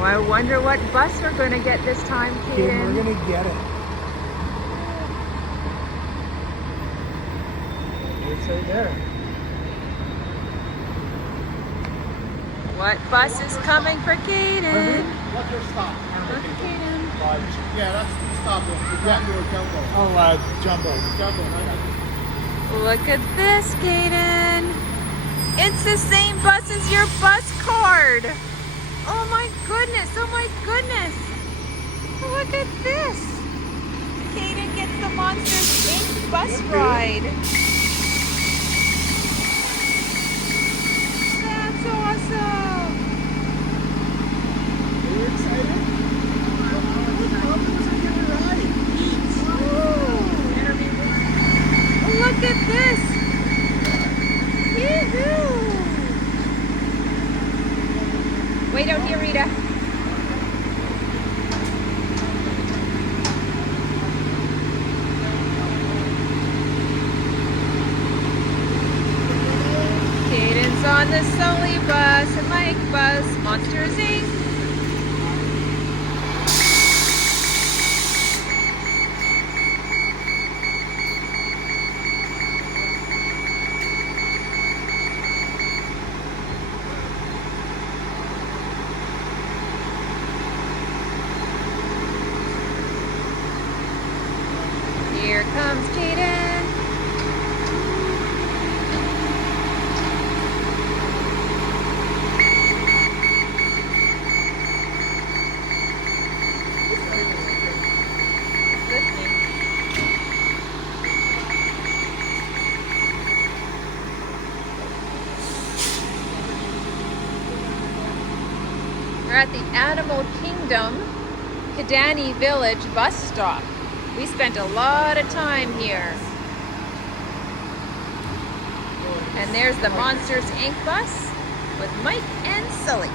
Oh, I wonder what bus we're going to get this time, Okay, we're Kaden. gonna get it. It's right there. What bus is coming for Kaden? What's your stop? Look, Kaden. Yeah, that's the stop. The Jaguar Jumbo. Oh, Jumbo. Jumbo, right? Look at this, Kaden. It's the same bus as your bus card. Oh my goodness, oh my goodness. Look at this. Kaden gets the Monsters Inc. bus ride. That's awesome. Are you excited? Oh, look at this. Yoo-hoo. Wait out here, Rita. Kaden's on the Sully bus, and Mike bus, Monsters Inc. Here comes Kaden. Listening. We're at the Animal Kingdom Kaydens Village bus stop. We spent a lot of time here. And there's the Monsters Inc. bus with Mike and Sully.